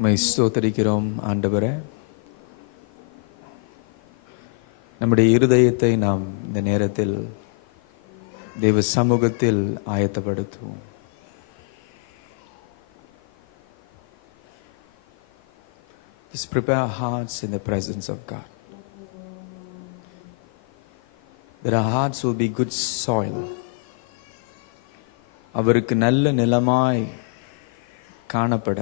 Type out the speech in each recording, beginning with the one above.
உம்மை ஸ்தோத்திரிக்கிறோம் ஆண்டவரே. நம்முடைய இருதயத்தை நாம் இந்த நேரத்தில் தேவ சமூகத்தில் ஆயத்தப்படுத்துவோம். Just prepare our hearts in the presence of God. That our hearts will be good soil. அவருக்கு நல்ல நிலமாய் காணப்பட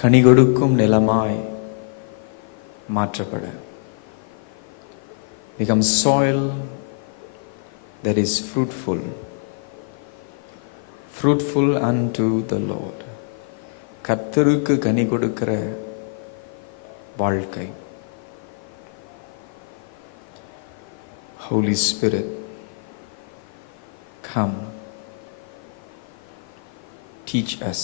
கனி கொடுக்கும் நிலமாய் மாற்றப்பட become soil that is fruitful unto the Lord. கர்த்தருக்கு கனி கொடுக்கிற வாழ்க்கை. Holy Spirit, come, teach us.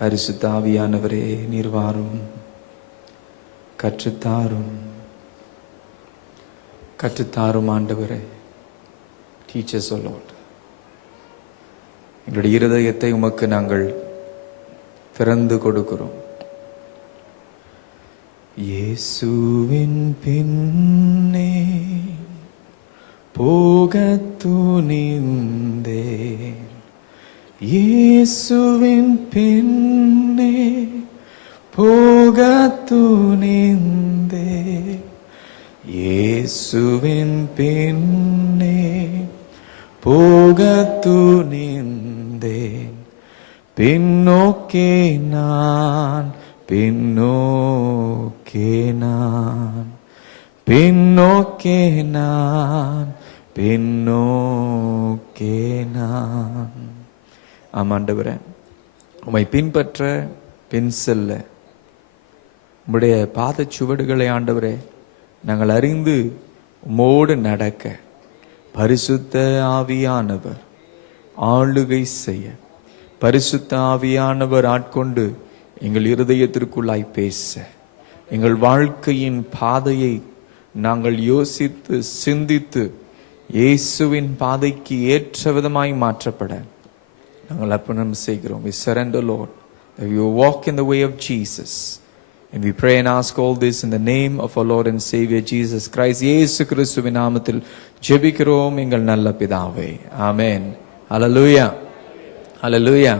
பரிசுத்த ஆவியானவரே நீர் வாரும், கற்றுத்தாரும் ஆண்டவரே. Teach us, O Lord. எங்களுடைய இருதயத்தை உமக்கு நாங்கள் திறந்து கொடுக்கிறோம். இயேசுவின் பின்னே போகத் துணிந்தேன், இயேசுவின் பின்னே போகத் துணிந்தேன், இயேசுவின் பின்னே போகத் துணிந்தேன், பின்னோக்கே நான் பின்னோக்கே நான் பின்னோக்கே நான் பின்னோக்கே நான். ஆமாண்டவரே, உம்மை பின்பற்ற பின் செல்ல உம்முடைய பாதச்சுவடுகளை ஆண்டவரே நாங்கள் அறிந்து உம்மோடு நடக்க பரிசுத்த ஆவியானவர் ஆளுகை செய்ய, பரிசுத்த ஆவியானவர் ஆட்கொண்டு எங்கள் இருதயத்திற்குள்ளாய் பேச, எங்கள் வாழ்க்கையின் பாதையை நாங்கள் யோசித்து சிந்தித்து இயேசுவின் பாதைக்கு ஏற்ற விதமாய் மாற்றப்பட நாங்கள் அர்ப்பணம் செய்கிறோம். We surrender, Lord, that we will walk in the way of Jesus. And we pray and ask all this in the name of our Lord and Savior Jesus Christ. இயேசு கிறிஸ்துவின் நாமத்தில் ஜெபிக்கிறோம் எங்கள் நல்ல பிதாவே. ஆமென். ஹல்லேலூயா, ஹல்லேலூயா.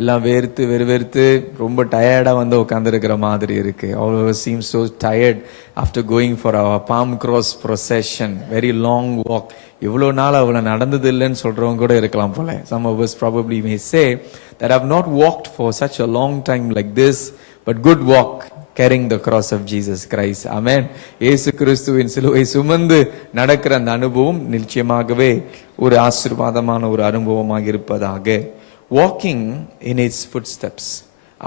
எல்லாம் வெறுத்து ரொம்ப டயர்டா வந்து உட்கார்ந்துருக்கிற மாதிரி இருக்கு. All of us seem so tired after going for our Palm Cross procession, very long walk. இவ்வளோ நாள் அவ்வளவு நடந்தது இல்லைன்னு சொல்றவங்க கூட இருக்கலாம் போல. Some of us probably may say that I have not walked for such a long time like this, but good walk carrying the cross of Jesus Christ. Amen. இயேசு கிறிஸ்துவின் சிலுவை சுமந்து நடக்கிற அந்த அனுபவம் நிச்சயமாகவே ஒரு ஆசீர்வாதமான ஒரு அனுபவமாக இருப்பதாக. Walking in his footsteps,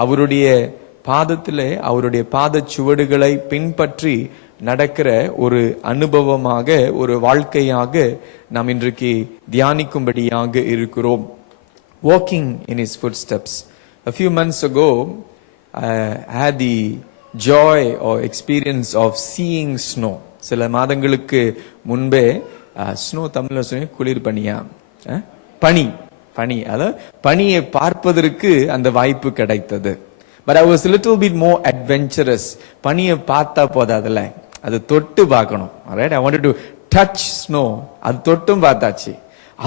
அவருடைய பாதத்திலே அவருடைய பாத சுவடுகளை பின்பற்றி நடக்கிற ஒரு அனுபவமாக, ஒரு வாழ்க்கையாக நாம் இன்றைக்கு தியானிக்கும்படியாக இருக்கிறோம். Walking in his footsteps. A few months ago, I had the joy or experience of seeing snow. சில மாதங்களுக்கு முன்பே ஸ்னோ தமிழ்ல சொல்லி குளிர் பனியா, பனி அதாவது பனியை பார்ப்பதற்கு அந்த வாய்ப்பு கிடைத்தது. But I was a little bit more adventurous. பனியை பார்த்தா போதாதுல, அது தொட்டு பார்க்கணும். Alright, I wanted to touch snow. அது தொட்டும் பார்த்தாச்சு.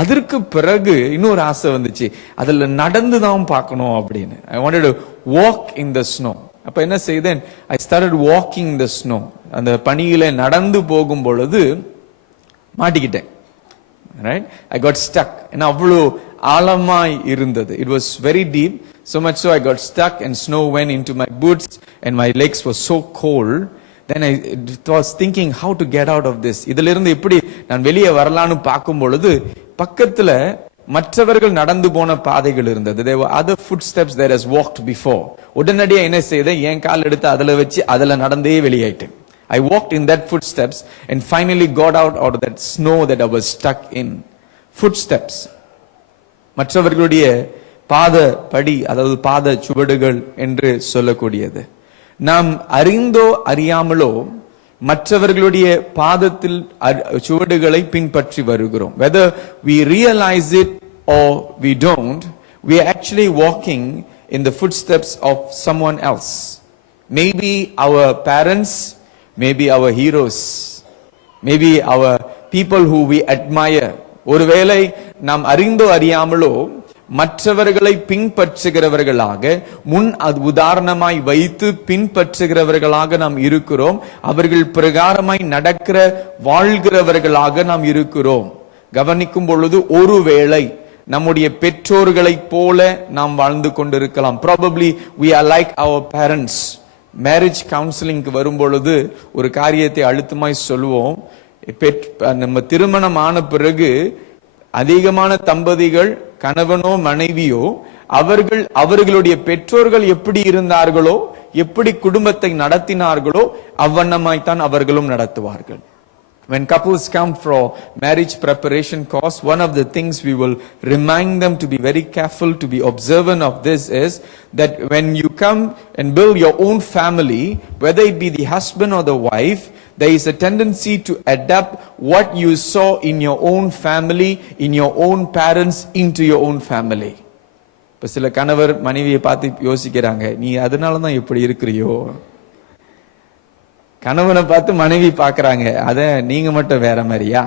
அதற்கு பிறகு இன்னொரு ஆசை வந்துச்சு, அதுல நடந்து தான் பார்க்கணும் அப்படின்னு. I wanted to walk in the snow. அப்ப என்ன செய்தேன், I started walking the snow. அந்த பனியில நடந்து போகும் பொழுது மாட்டிக்கிட்டேன். Right, I got stuck. ஏன்னா அவ்வளோ ஆழமாய் இருந்தது. It was very deep, so much so I got stuck and snow went into my boots and my legs were so cold. Then I was thinking how to get out of this. இதிலிருந்து எப்படி நான் வெளியே வரலான்னு பார்க்கும் பொழுது பக்கத்துல மற்றவர்கள் நடந்து போன பாதைகள் இருந்தது. There were other footsteps that has walked before. உடனடியா என்ன செய்தேன், என் கால் எடுத்து அதுல வச்சு அதுல நடந்தே வெளியாயிட்டேன். I walked in that footsteps and finally got out of that snow that I was stuck in. Footsteps, மற்றவர்களுடைய பாத படி, அதாவது பாத சுவடுகள் என்று சொல்லக்கூடியது. நாம் அறிந்தோ அறியாமலோ மற்றவர்களுடைய பாதத்தில் சுவடுகளை பின்பற்றி வருகிறோம். Whether we realize it or we don't, we are actually walking in the footsteps of someone else. Maybe our parents, maybe our heroes, maybe our people who we admire. ஒருவேளை நாம் அறிந்தோ அறியாமலோ மற்றவர்களை பின்பற்றுகிறவர்களாக முன் உதாரணமாய் வைத்து பின்பற்றுகிறவர்களாக நாம் இருக்கிறோம். அவர்கள் பிரகாரமாய் நடக்கிற வாழ்கிறவர்களாக நாம் இருக்கிறோம். கவனிக்கும் பொழுது ஒருவேளை நம்முடைய பெற்றோர்களை போல நாம் வாழ்ந்து கொண்டிருக்கலாம். Probably we are like our parents. Marriage கவுன்சிலிங்க்கு வரும் பொழுது ஒரு காரியத்தை அழுத்தமாய் சொல்லுவோம். நம்ம திருமணம் ஆன பிறகு அதிகமான தம்பதிகள், கணவனோ மனைவியோ, அவர்களுடைய பெற்றோர்கள் எப்படி இருந்தார்களோ, எப்படி குடும்பத்தை நடத்தினார்களோ அவ்வண்ணமாய்த்தான் அவர்களும் நடத்துவார்கள். When couples come for marriage preparation course, one of the things we will remind them to be very careful, to be observant of this is that when you come and build your own family, whether it be the husband or the wife, there is a tendency to adapt what you saw in your own family, in your own parents, into your own family. இப்ப சில கணவர் மனைவியை பார்த்து யோசிக்கிறாங்க, நீ அதனால தான் இப்படி இருக்கிறியோ. கணவனை பார்த்து மனைவி பார்க்கறாங்க, அத நீங்க மட்டும் வேற மாதிரியா?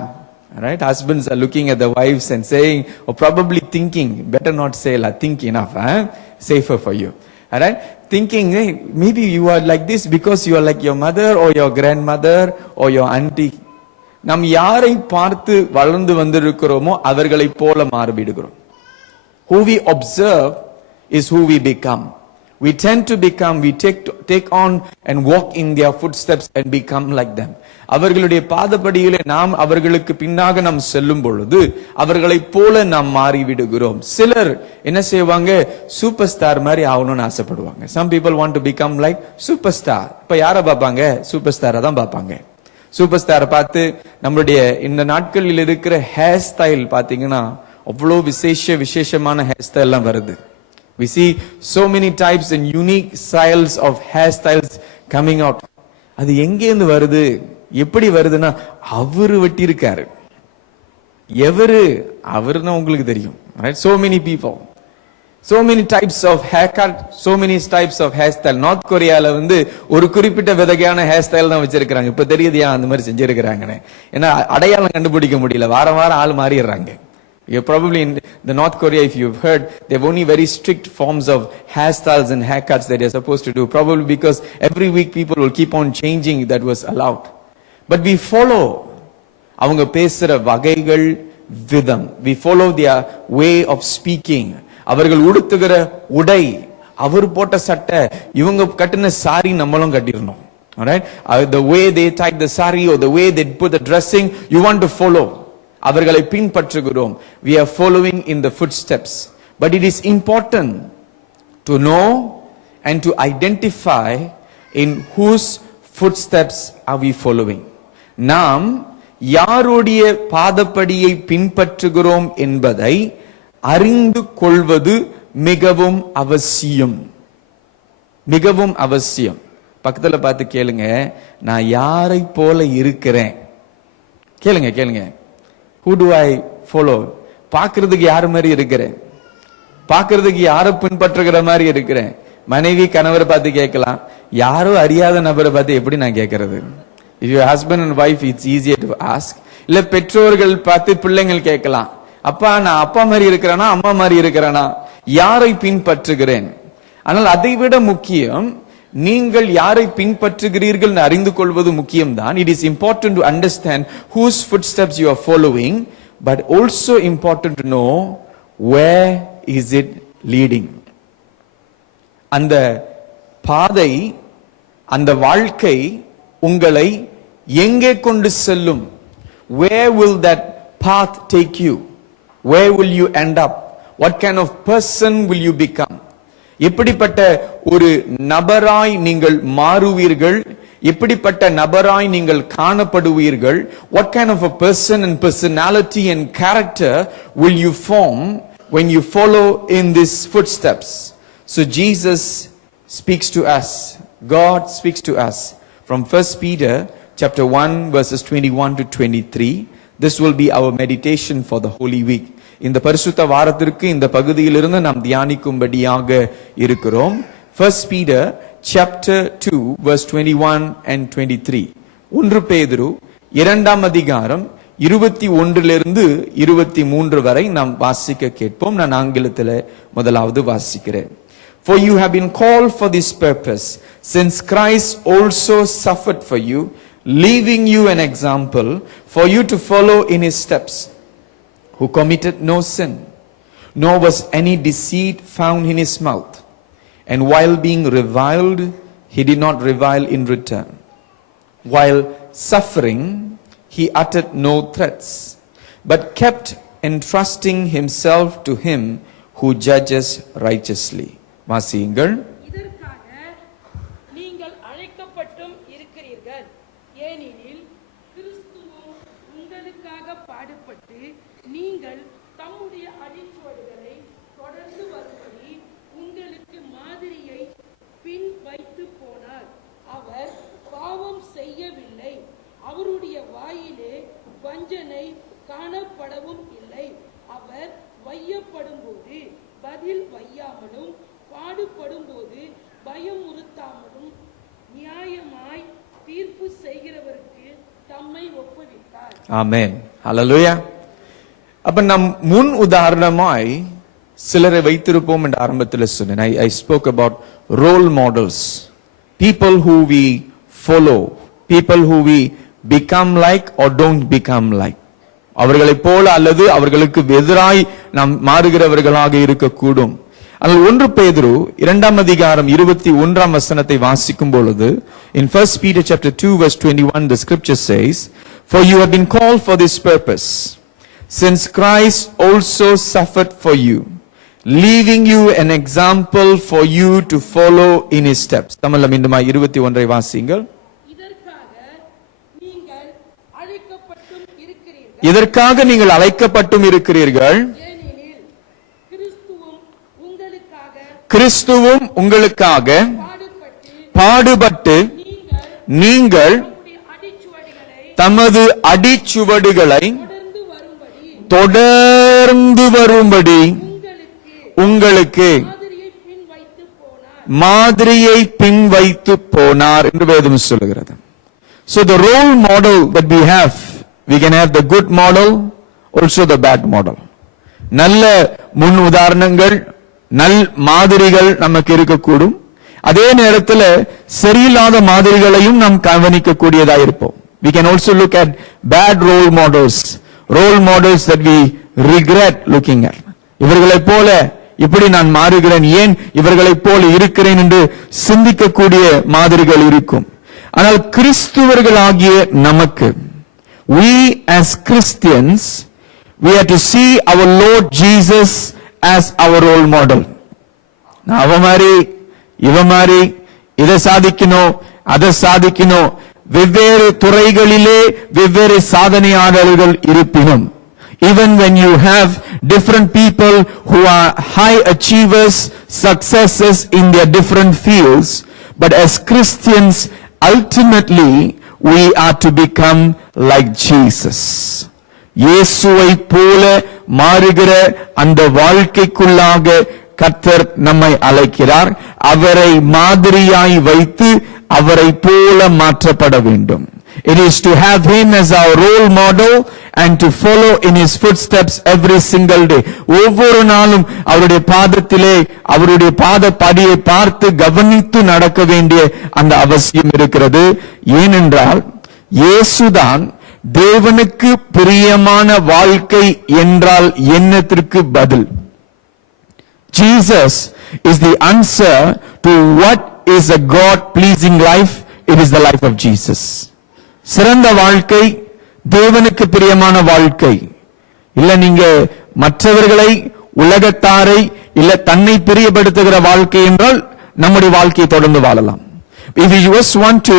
Right? Husbands are looking at the wives and saying, or probably thinking, better not say la, think enough, safer for you. Alright? Thinking, hey, maybe you are like this because you are like your mother or your grandmother or your auntie. நாம் யாரை பார்த்து வளர்ந்து வந்திருக்கிறோமோ அவர்களை போல மாறிவிடுகிறோம். Who we observe is who we become. We tend to become, we take on and walk in their footsteps and become like them. அவர்களுடைய பாதபடியிலே நாம் அவர்களுக்கு பின்னாக நாம் செல்லும் பொழுது அவர்களை போல நாம் மாறி விடுகிறோம். சிலர் என்ன செய்வாங்க, சூப்பர் ஸ்டார் மாதிரி ஆகணும்னு ஆசைப்படுவாங்க. Some people want to become like superstar. இப்ப யாரை பார்ப்பாங்க? சூப்பர் ஸ்டாரை தான் பார்ப்பாங்க. சூப்பர் ஸ்டாரை பார்த்து நம்மளுடைய இந்த நாட்களில் இருக்கிற ஹேர் ஸ்டைல் பாத்தீங்கன்னா அவ்வளோ விசேஷமான ஹேர் ஸ்டைல் எல்லாம் வருது. We see so many types and unique styles of hairstyles coming out. அது எங்கேருந்து வருது, எப்படி வருதுன்னா அவரு வெட்டி இருக்காரு. எவரு அவருன்னா உங்களுக்கு தெரியும். Right? So many people, so many types of haircut, so many types of hairstyle. North கொரியால ஒரு குறிப்பிட்ட வகையான ஹேர் ஸ்டைல் தான் வச்சிருக்காங்க. இப்ப தெரியுது ஏன் அந்த மாதிரி செஞ்சிருக்கிறாங்கன்னு. ஏன்னா அடையாளம் கண்டுபிடிக்க முடியல, வாரம் ஆள் மாறிடுறாங்க. You're probably in the North Korea, if you've heard, they have only very strict forms of hairstyles and haircuts that you're supposed to do. Probably because every week people will keep on changing, that was allowed. But we follow அவங்க பேசுற வகைகள், விதம். We follow their way of speaking. அவர்கள் உடுத்துகிற உடை, அவர் போட்ட சட்டை, இவங்க கட்டின சாரி நம்மளும் கட்டிரணும். Alright? The way they tie the sari or the way they put the dressing, you want to follow. அவர்களை பின்பற்றுகிறோம். We are following in the footsteps. But it is important to know and to identify in whose footsteps are we following. நாம் யாருடைய பாதப்படியை பின்பற்றுகிறோம் என்பதை அறிந்து கொள்வது மிகவும் அவசியம். மிகவும் அவசியம். பக்கத்துல பார்த்து கேளுங்க, நான் யாரை போல இருக்கிறேன்? கேளுங்க. Who do I follow? பார்க்கிறதுக்கு யாரு மாதிரி இருக்கிறேன்? பார்க்கிறதுக்கு யாரை பின்பற்றுகிற மாதிரி இருக்கிறேன்? மனைவி கணவரை பார்த்து கேட்கலாம், யாரோ அறியாத நபரை பார்த்து எப்படி நான் கேட்கறது? If your husband and wife, it's easier to ask. இல்ல பெற்றோர்கள் பார்த்து பிள்ளைகள் கேட்கலாம், அப்பா நான் அப்பா மாதிரி இருக்கிறேனா அம்மா மாதிரி இருக்கிறேனா? யாரை பின்பற்றுகிறேன்? ஆனால் அதை விட முக்கியம், நீங்கள் யாரை பின்பற்றுகிறீர்கள் அறிந்து கொள்வது முக்கியம்தான். It is important to understand whose footsteps you are following, but also important to know where is it leading. அந்த பாதை, அந்த வாழ்க்கை உங்களை எங்கே கொண்டு செல்லும்? Where will that path take you? Where will you end up? What kind of person will you become? எப்படிப்பட்ட ஒரு நபராய் நீங்கள் மாறுவீர்கள்? எப்படிப்பட்ட நபராய் நீங்கள் காணப்படுவீர்கள்? What kind of a person and personality and character will you form when you follow in these footsteps? So Jesus speaks to us. God speaks to us from 1 Peter chapter 1 verses 21 to 23. This will be our meditation for the Holy Week. இந்த பரிசுத்த வாரத்திற்கு இந்த பகுதியிலிருந்து நாம் தியானிக்கும்படியாக இருக்கிறோம். 1 Peter chapter 2 verse 21 and 23. 1 பேதுரு 2ஆம் அதிகாரம் 21 23 வரை நாம் வாசிக்க கேட்போம். நான் ஆங்கிலத்தில் முதலாவது வாசிக்கிறேன். For you have been called for this purpose, since Christ also suffered for you, leaving you an example for you to follow in his steps, who committed no sin, nor was any deceit found in his mouth. And while being reviled, he did not revile in return. While suffering, he uttered no threats, but kept entrusting himself to him who judges righteously. வாசியுங்கள். இதற்காக நீங்கள் அழைக்கப்பட்டும் இருக்கிறீர்கள். ஏனெனில் கிறிஸ்துவும் உங்களுக்காக பாடுபட்டு நீங்கள் தம்முடைய அடிச்சுவடுகளை தொடர்ந்து வரும்படி உங்களுக்கு மாதிரியை பின் வைத்து போனார். அவர் பாவம் செய்யவில்லை, அவருடைய வாயிலே வஞ்சனை காணப்படவும் இல்லை. அவர் வையப்படும்போது பதில் வையாமலும் பாடுபடும்போது பயமுறுத்தாமலும் நியாயமாய் தீர்ப்பு செய்கிறவருக்கு தம்மை ஒப்புவித்தார். ஆமென். ஹல்லேலூயா. அப்ப நம் முன் உதாரணமாய் சிலரை வைத்திருப்போம் என்று ஆரம்பத்தில் சொன்னேன். I spoke about role models, people who we follow, people who we become like or don't become like. அவர்களைப் போல அல்லது அவர்களுக்கு எதிராய் நாம் மாறுகிறவர்களாக இருக்கக்கூடும். ஆனால் 1 பேதுரு 2ஆம் அதிகாரம் 21ஆம் வசனத்தை வாசிக்கும் பொழுது, in 1 Peter chapter 2 verse 21 the scripture says, for you have been called for this purpose, since Christ also suffered for you, leaving you an example for you to follow in his steps. தமிழ்ல மீண்டுமா 21ஐ வாசியுங்கள். இதற்காக நீங்கள் அழைக்கப்பட்டும் இருக்கிறீர்கள். கிறிஸ்துவும் உங்களுக்காக பாடுபட்டு நீங்கள் தமது அடிச்சுவடுகளை தொடர்ந்து வரும்படி உங்களுக்கு மாதிரியை பின் வைத்து போனார் என்று வேதம் சொல்லுகிறது. So the role model that we have, we can have the good model, also the bad model. நல்ல முன் உதாரணங்கள், நல் மாதிரிகள் நமக்கு இருக்கக்கூடும். அதே நேரத்தில் சரியில்லாத மாதிரிகளையும் நாம் கவனிக்க கூடியதாக இருப்போம். We can also look at bad role models that we regret looking at. இவர்களைப் போல இப்படி நான் மாறுகிறேன், ஏன் இவர்களைப் போல இருக்கிறேன் என்று சிந்திக்கக்கூடிய மாதிரிகள் இருக்கும். ஆனால் கிறிஸ்துவர்களாகிய நமக்கு, we as Christians, we have to see our Lord Jesus as our role model. அவ மாதிரி இவ மாதிரி இதை சாதிக்கணும் அதை சாதிக்கணும், வெவ்வேறு துறைகளிலே வெவ்வேறு சாதனையாளர்கள் இருப்பினும், even when you have different people who are high achievers, successes in their different fields, but as Christians ultimately we are to become like Jesus. இயேசுவை போல மாறுகிற அந்த வாழ்க்கைக்குள்ளாக கர்த்தர் நம்மை அழைக்கிறார். அவரை மாதிரியாய் வைத்து அவரை போல மாற்றப்பட வேண்டும். It is to have him as our role model and to follow in his footsteps every single day. ஒவ்வொரு நாளும் அவருடைய பாதத்திலே அவருடைய பாத படியை பார்த்து கவனித்து நடக்க வேண்டிய அந்த அவசியம் இருக்கிறது. ஏனென்றால் இயேசுதான் தேவனுக்கு பிரியமான வாழ்க்கை என்றால் என்னத்திற்கு பதில். Jesus is the answer to what is a God pleasing life. It is the life of Jesus. சிறந்த வாழ்க்கை தேவனுக்கு பிரியமான வாழ்க்கை. இல்ல நீங்க மற்றவர்களை, உலகத்தாரை, இல்ல தன்னை பிரியப்படுத்துகிற வாழ்க்கை என்றால் நம்முடைய வாழ்க்கையை தொடர்ந்து வாழலாம். If we just want to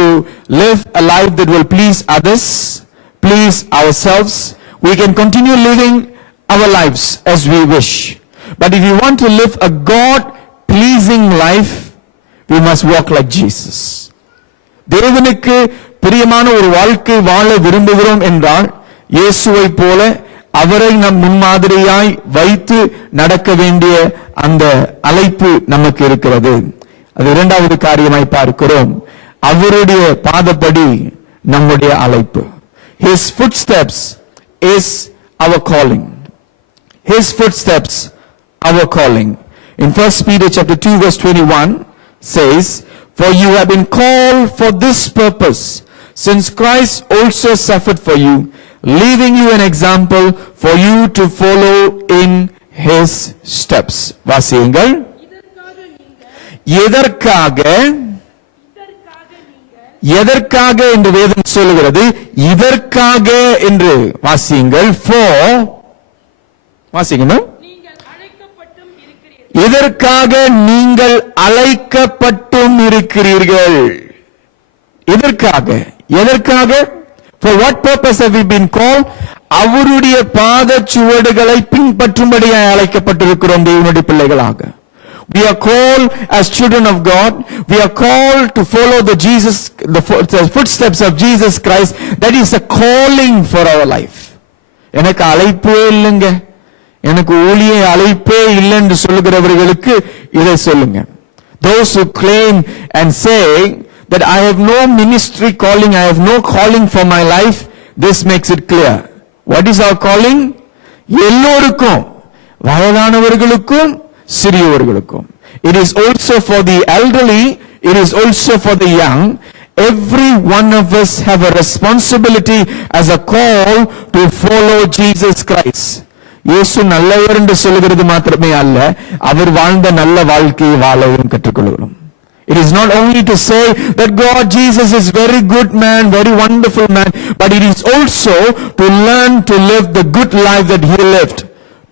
live a life that will please others, please ourselves, we can continue living our lives as we wish. But if you want to live a God pleasing life, we must walk like Jesus. தேவனுக்கு பிரியமான ஒரு வாழ்க்கை வாழ விரும்புகிறோம் என்றால் இயேசுவை போல அவரை நம் முன்மாதிரியாய் வைத்து நடக்க வேண்டிய அந்த அழைப்பு நமக்கு இருக்கிறது. அது இரண்டாவது காரியமாய் பார்க்கிறோம். அவருடைய பாதப்படி நம்முடைய அழைப்பு. His footsteps is our calling. His footsteps, our calling. In 1 Peter chapter 2 verse 21 says, "For you have been called for this purpose, since Christ also suffered for you, leaving you an example for you to follow in his steps." வாசியுங்கள். எதற்காக என்று வேதம் சொல்லுகிறது. இதற்காக என்று வாசியுங்கள். For வாசிக்கணும். இதற்காக நீங்கள் அழைக்கப்பட்டும் இருக்கிறீர்கள். எதற்காக? For what purpose have we been called? அவருடைய பாத சுவடுகளை பின்பற்றும்படியாய் அழைக்கப்பட்டிருக்கிறோம் தேவனுடைய பிள்ளைகளாக. We are called as children of God. We are called to follow the footsteps of Jesus Christ. That is a calling for our life. எனக்கு அழைப்பே இல்லைங்க, எனக்கு ஊழிய அழைப்பே இல்லை என்று சொல்லுகிறவர்களுக்கு இதை சொல்லுங்க. Those who claim and say that I have no ministry calling, I have no calling for my life, this makes it clear. What is our calling? எல்லோருக்கும், வயதானவர்களுக்கும் சிறியவர்களுக்கும். It is also for the elderly, it is also for the young. Every one of us have a responsibility as a call to follow Jesus Christ. இயேசு நல்லவர் என்று சொல்கிறது மாத்திரமே அல்ல, அவர் வாழ்ந்த நல்ல வாழ்க்கையை வாழவும் கற்றுக்கொள்கிறோம். It is not only to say that God, Jesus is very good man, very wonderful man, but it is also to learn to live the good life that he lived,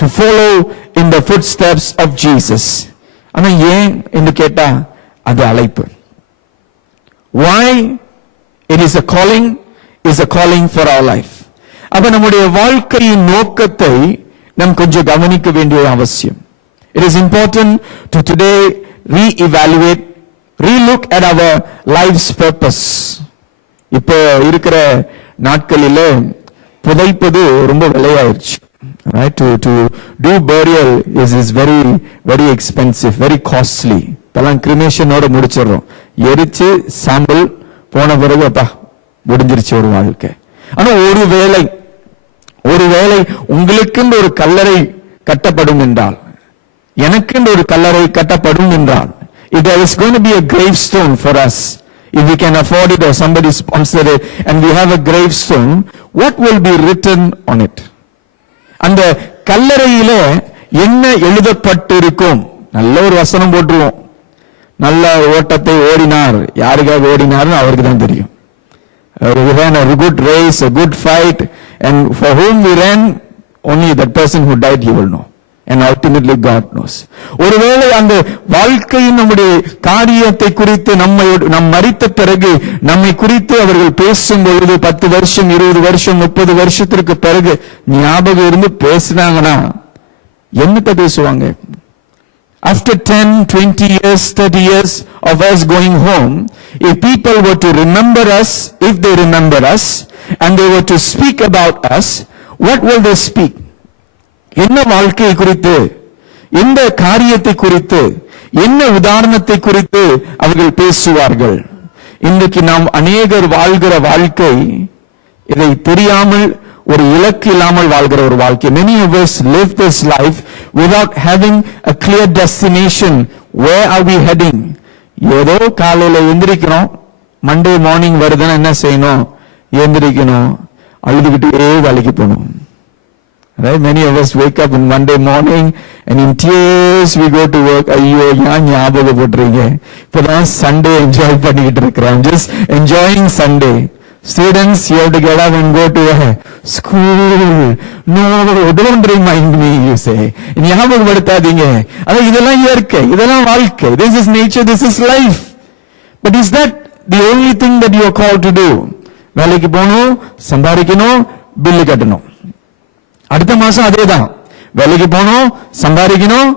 to follow in the footsteps of Jesus. ஆனா ஏன் என்று கேட்டா அது அழைப்பு. Why? It is a calling, is a calling for our life. அப்ப நம்முடைய வாழ்க்கையின் நோக்கத்தை நாம் கொஞ்சம் கவனிக்க வேண்டிய அவசியம். It is important to today re-evaluate, re-look at our life's purpose. இப்போ இருக்கிற நாட்களிலே புதைப்பது ரொம்ப விலையாயிருச்சு. Right, to do burial is very expensive, very costly. இப்பெல்லாம் கிரிமேஷனோட முடிச்சிடறோம். எரிச்சு சாம்பல் போன பிறகு அப்பா முடிஞ்சிருச்சு ஒரு வாழ்க்கை. ஆனா ஒருவேளை உங்களுக்கென்று ஒரு கல்லறை கட்டப்படும் என்றால், எனக்கென்று ஒரு கல்லறை கட்டப்படும் என்றால், if there is going to be a gravestone for us, if we can afford it or somebody sponsor it and we have a gravestone, what will be written on it? அந்த கல்லறையில என்ன எழுதப்பட்டிருக்கும்? நல்ல ஒரு வசனம் போட்டுருவோம். நல்ல ஓட்டத்தை ஓடினார். யாருக்காக ஓடினார்னு அவருக்கு தான் தெரியும். We ran a good race, a good fight, and for whom we ran, only that person who died, he will know. And ultimately God knows. ஒருவேளை அந்த வாழ்க்கையின் நம்முடைய காரியத்தை குறித்து நம் மரித்த பிறகு நம்மை குறித்து அவர்கள் பேசும் பொழுது 10 வருஷம் 20 வருஷம் 30 வருஷத்திற்கு பிறகு ஞாபகம் இருந்து பேசினாங்கன்னா என்னத்தை பேசுவாங்க? After 10, 20 years, 30 years of us going home, if people were to remember us, if they remember us, and they were to speak about us, what will they speak? என்ன வாழ்க்கையை குறித்து, எந்த காரியத்தை குறித்து, என்ன உதாரணத்தை குறித்து அவர்கள் பேசுவார்கள்? இன்றைக்கு நாம் அநேகர் வாழ்கிற வாழ்க்கை இதை தெரியாமல் ஒரு இலக்கு இல்லாமல் வாழ்கிற ஒரு வாழ்க்கை. Many of us live this life without having a clear destination. Where are we heading? ஏதோ காலையில எந்திரிக்கிறோம், மண்டே மார்னிங் வருதுன்னா என்ன செய்யணும்? எந்திரிக்கணும், அழுதுகிட்டே வேலைக்கு போகணும். Right? Many of us wake up on Monday morning and in tears we go to work. ஐயோ ஏன் ஞாபகப்படுறீங்க? இப்பதான் சண்டே என்ஜாய் பண்ணிக்கிட்டு இருக்கிறேன். Just enjoying Sunday. Students, you have to get up and go to school. No, don't remind me, you say. ஞாபகப்படுத்தாதீங்க. அது இதெல்லாம் இயற்கை, இதெல்லாம் வாழ்க்கை. This is nature, this is life. But is that the only thing that you are called to do? வேலைக்கு போகணும், சம்பாதிக்கணும், bill கட்டணும். அடுத்த மாசம் அதேதான். வேலைக்கு போகணும், சம்பாதிக்கணும்,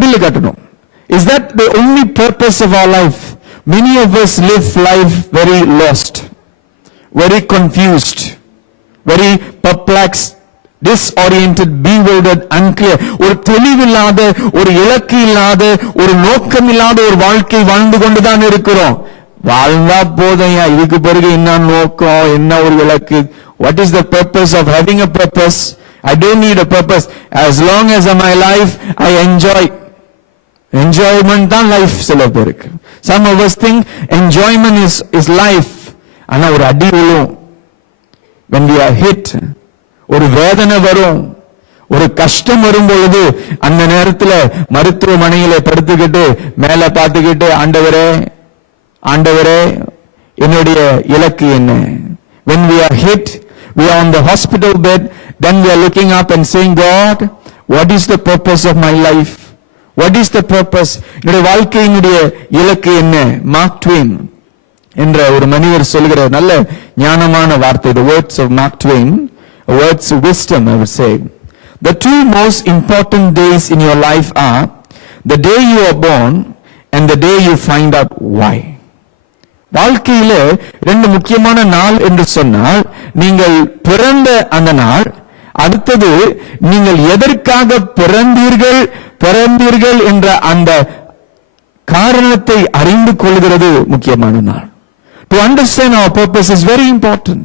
பில்லு கட்டணும். Is that the only purpose of our life? Many of us live life very lost, very confused, very perplexed, disoriented, bewildered, unclear. ஒரு தெளிவில்லாத, ஒரு இலக்கு இல்லாத, ஒரு நோக்கம் இல்லாத ஒரு வாழ்க்கை வாழ்ந்து கொண்டுதான் இருக்கிறோம். வாழ்ந்தா போதையா, இதுக்கு பிறகு என்ன நோக்கம், என்ன ஒரு இலக்கு? What is the purpose of having a purpose? I don't need a purpose. As long as in my life I enjoy. Enjoyment தான் life சில பேருக்கு. Some of us think enjoyment is life. ஆனா ஒரு அடி விழும். When we are hit, ஒரு வேதனை வரும், ஒரு கஷ்டம் வரும் பொழுது அந்த நேரத்துல மருத்துவமனையில படுத்துக்கிட்டு மேல பார்த்துக்கிட்டு, ஆண்டவரே ஆண்டவரே என்னுடைய இலக்கு என்ன? When we are hit, we are on the hospital bed, then we are looking up and saying, God, what is the purpose of my life? What is the purpose? என்னுடைய வாழ்க்கையினுடைய இலக்கு என்ன? மார்க் ட்வெயின் என்ற ஒரு மனிதர் சொல்கிற நல்ல ஞானமான வார்த்தை, the words of Mark Twain, words of wisdom, I would say. The two most important days in your life are the day you are born and the day you find out why. வாழ்க்கையில ரெண்டு முக்கியமான நாள் என்று சொன்னால், நீங்கள் பிறந்த அந்த நாள், அடுத்தது நீங்கள் எதற்காக பிறந்தீர்கள் என்ற அந்த காரணத்தை அறிந்து கொள்கிறது முக்கியமான நாள். To understand our purpose is very important.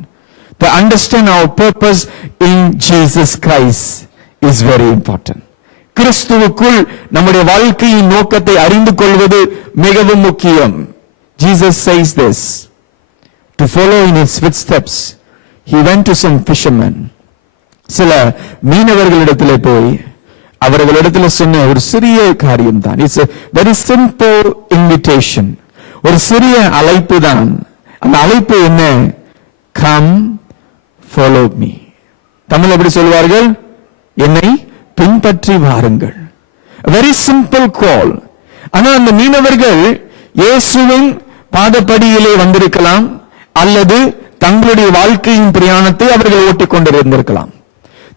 To understand our purpose in Jesus Christ is very important. கிறிஸ்துவுக்குள் நம்முடைய வாழ்க்கையின் நோக்கத்தை அறிந்து கொள்வது மிகவும் முக்கியம். Jesus says this, to follow in his footsteps, he went to some fishermen. சில மீனவர்களிடத்திலே போய் அவர்களிடத்தில் சொன்ன ஒரு சிறிய காரியம் தான். It's a very simple invitation. ஒரு சிறிய அழைப்பு தான். அந்த அழைப்பு என்ன? Come, follow me. தமிழ் எப்படி சொல்வார்கள்? என்னை பின்பற்றி வாருங்கள். A very simple call. ஆனா அந்த மீனவர்கள் இயேசுவின் பாதப்படியிலே வந்திருக்கலாம், அல்லது தங்களுடைய வாழ்க்கையின் பிரயாணத்தை அவர்கள் ஓட்டிக் கொண்டிருந்திருக்கலாம்.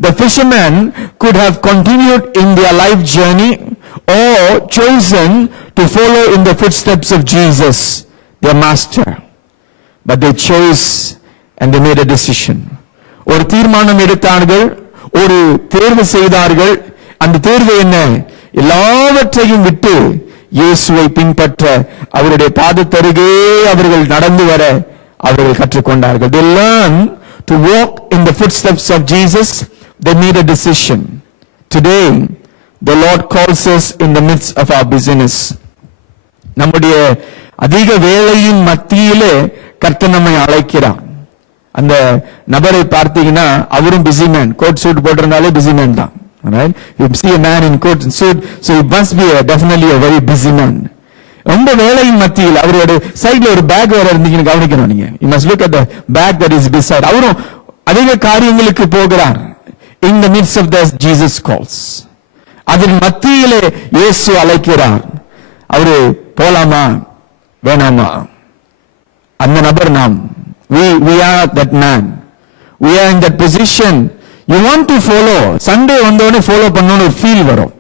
The fishermen could have continued in their life journey or chosen to follow in the footsteps of Jesus, their master. But they chose and they made a decision. ஒரு தீர்மானம் எடுத்தார்கள், ஒரு தேர்வு செய்தார்கள். அந்த தேர்வு என்ன? எல்லாவற்றையும் விட்டு இயேசுவை பின்பற்ற, அவருடைய பாதத்தருகே அவர்கள் நடந்து வர அவர்கள் கற்றுக்கொண்டார்கள். They learned to walk in the footsteps of Jesus. They made a decision. Today, the Lord calls us in the midst of our business. நம்முடைய அதிக வேலையின் மத்தியிலே கர்த்தர் நம்மை அழைக்கிறார். அந்த நபரை பார்த்தீங்கன்னா அவரும் பிஸி மேன், கோட் சூட் போட்டிருந்தாலே பிஸி மேன் தான். Right? You see a man in coat and suit, so he must be definitely a very busy man. ரொம்ப வேலையின் மத்தியில் அவரோட சைடுல ஒரு பேக் வேற இருந்தீங்கன்னு கவனிக்கணும் நீங்க. You must look at the bag that is beside. அவரும் அதிக காரியங்களுக்கு போகிறார். In the midst of this, Jesus calls. அதன் மத்தியிலே இயேசு அழைக்கிறார். அவரு போலாமா வேணாமா? அந்த நபர் நாம். We are that man. We are in that position. You want to follow. Sunday வந்தோடனே follow பண்ணணும்னு ஒரு feel வரும்.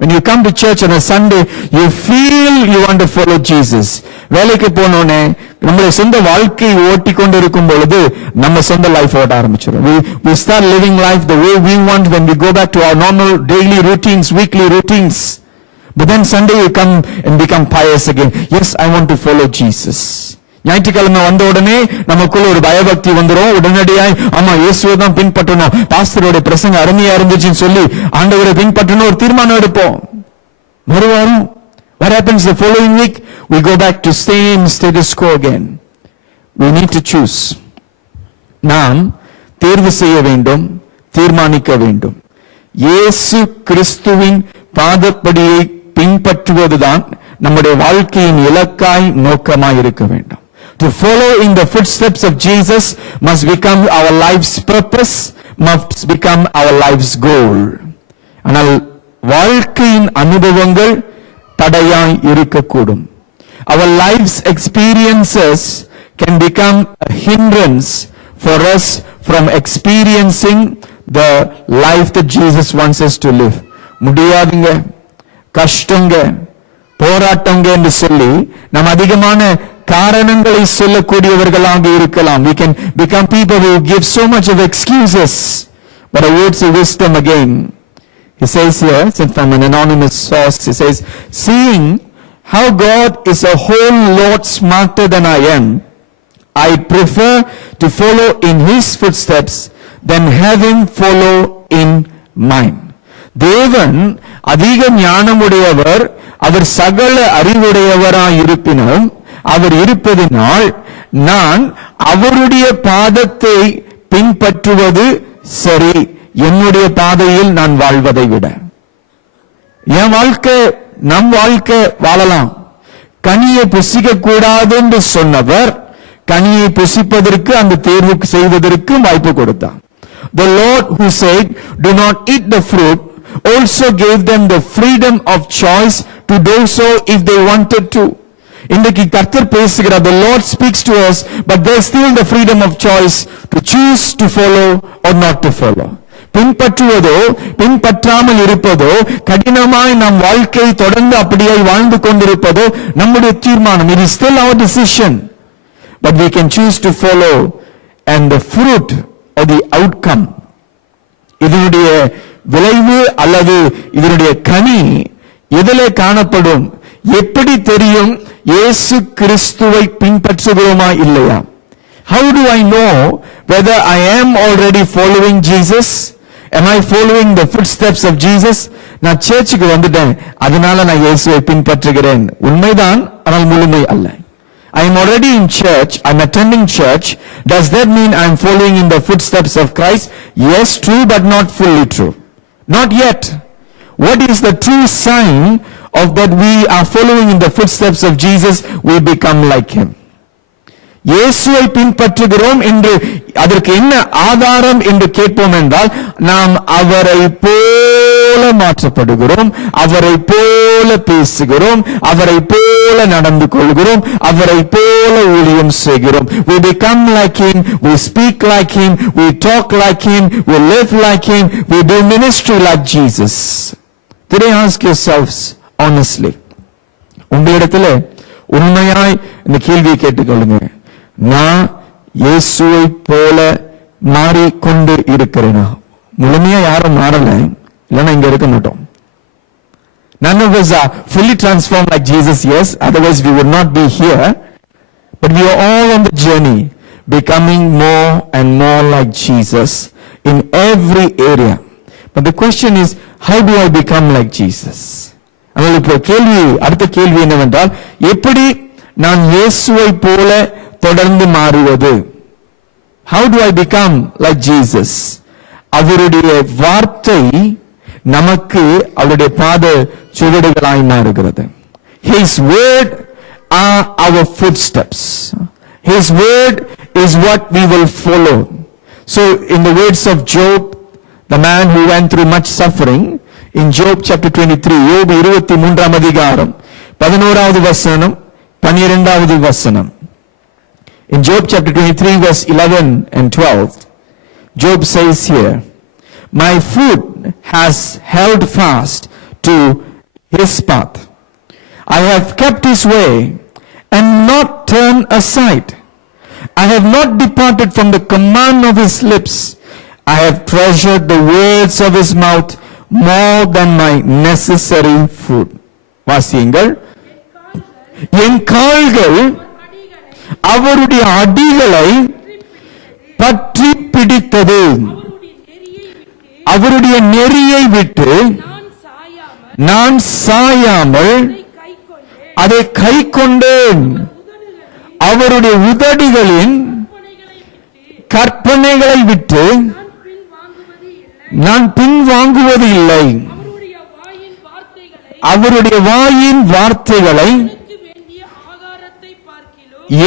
When you come to church on a Sunday, you feel you want to follow Jesus. வேலைக்கு போனோனே நம்முடைய சொந்த வாழ்க்கை ஓட்டி கொண்டு இருக்கும் பொழுது நம்ம சொந்த லைஃப் ஓட ஆரம்பிச்சிடும். We start living life the way we want when we go back to our normal daily routines, weekly routines. But then Sunday you come and become pious again. Yes, I want to follow Jesus. ஞாயிற்றுக்கிழமை வந்த உடனே நமக்குள்ள ஒரு பயபக்தி வந்துடும். உடனடியாய் ஆமா இயேசுவை தான் பின்பற்றணும், பாஸ்டரோட பிரசங்க அருமையா இருந்துச்சுன்னு சொல்லி ஆண்டவரை பின்பற்றணும் ஒரு தீர்மானம் எடுப்போம். மறுவாரம் what happens the following week? We go back to same status quo again. We need to choose. நாம் தேர்வு செய்ய வேண்டும், தீர்மானிக்க வேண்டும். இயேசு கிறிஸ்துவின் பாதப்படியை பின்பற்றுவதுதான் நம்முடைய வாழ்க்கையின் இலக்காய் நோக்கமாய் இருக்க வேண்டும். To follow in the footsteps of Jesus must become our life's purpose, must become our life's goal. ஆனால் வாழ்க்கையின் அனுபவங்கள் தடையாய் இருக்கக்கூடும். Our life's experiences can become a hindrance for us from experiencing the life that Jesus wants us to live. முடியாதுங்க, கஷ்டங்க, போராட்டங்க என்று சொல்லி நாம் அதிகமான காரணங்களை சொல்லக்கூடியவர்களாக இருக்கலாம். We can become people who give so much of excuses. But a words of wisdom again. He says here, sent from an anonymous source, he says, seeing how God is a whole lot smarter than I am, I prefer to follow in his footsteps than have him follow in mine. தேவன் அதிக ஞானமுடையவர், அவர் சகல அறிவுடையவராய் இருப்பினும் அவர் இருப்பதினால் நான் அவருடைய பாதத்தை பின்பற்றுவது சரி, என்னுடைய பாதையில் நான் வாழ்வதை விட. என் வாழ்க்கை நம் வாழ்க்கை வாழலாம். கனியை புசிக்க கூடாது என்று சொன்னவர் கனியை புசிப்பதற்கு அந்த தேர்வு செய்வதற்கு வாய்ப்பு கொடுத்தார். The Lord who said, do not eat the fruit, also gave them the freedom of choice to do so if they wanted to. இன்றைக்கு கர்த்தர் பேசுகிறார். The Lord speaks to us, but there's still the freedom of choice to choose to follow or not to follow. பின்பற்றுவதோ பின்பற்றாமல் இருப்பதோ, கடினமாய் நம் வாழ்க்கை தொடர்ந்து அப்படியே வாழ்ந்து கொண்டிருப்பதோ நம்முடைய தீர்மானம். It is still our decision, but we can choose to follow, and the fruit or the outcome, இதனுடைய விளைவு அல்லது இதனுடைய கனி எதிலே காணப்படும், எப்படி தெரியும்? இயேசு கிறிஸ்துவை பின்பற்றுகிறோமா இல்லையா? How do I know whether I am already following Jesus? Am I following the footsteps of Jesus? நான் சர்ச்சுக்கு வந்துட்டேன், அதனால நான் இயேசுவை பின்பற்றுகிறேன். உண்மைதான், ஆனால் முழுமை அல்ல. I am already in church, I am attending church. Does that mean I am following in the footsteps of Christ? Yes, true, but not fully true. Not yet. What is the true sign of that we are following in the footsteps of Jesus? We become like him. இயேசுவை பின்பற்றுகிறோம் என்று அதற்கு என்ன ஆதாரம் என்று கேட்போம் என்றால், நாம் அவரை போல மாற்றப்படுகிறோம், அவரை போல பேசுகிறோம், அவரை போல நடந்து கொள்கிறோம், அவரை போல ஊழியம் செய்கிறோம். We become like him, we speak like him, we talk like him, we live like him, we do ministry like Jesus. Today ask yourselves honestly, உங்களிடத்தில் உண்மையாய் இந்த கேள்வியை கேட்டுக்கொள்ளுங்க. நான் இயேசுவை போல மாறிக்கொண்டு இருக்கிறேனா? முழுமையா யாரும் மாறல, இல்லைன்னா இங்க இருக்க மாட்டோம். None of us are fully transformed like Jesus, yes, otherwise we would not be here. But we are all on the journey, becoming more and more like Jesus in every area. But the question is, how do I become like Jesus? ஆனால் இப்போ அடுத்த கேள்வி என்னவென்றால், எப்படி நான் இயேசுவை போல தொடர்ந்து மாறுவது? How do I become like Jesus? அவருடைய வார்த்தை நமக்கு அவருடைய பாத சுவடுகளாய் மாறுகிறது. His word are our footsteps. His word is what we will follow. So in the words of Job, the man who went through much suffering, in Job chapter 23, யோபு 23ஆம் அதிகாரம் 11வது வசனம் 12வது வசனம். In Job chapter 23 verse 11 and 12, Job says here, my foot has held fast to his path. I have kept his way and not turned aside. I have not departed from the command of his lips. I have treasured the words of his mouth more than my necessary food. வாசியுங்கள். என் கால்கள் அவருடைய அடிகளை பற்றி பிடித்தது, அவருடைய நெறியை விட்டு நான் சாயாமல் அதை கை கொண்டேன். அவருடைய உதடுகளின் கற்பனைகளை விட்டு நான் பின்வாங்குவது இல்லை. அவருடைய வாயின் வார்த்தைகளை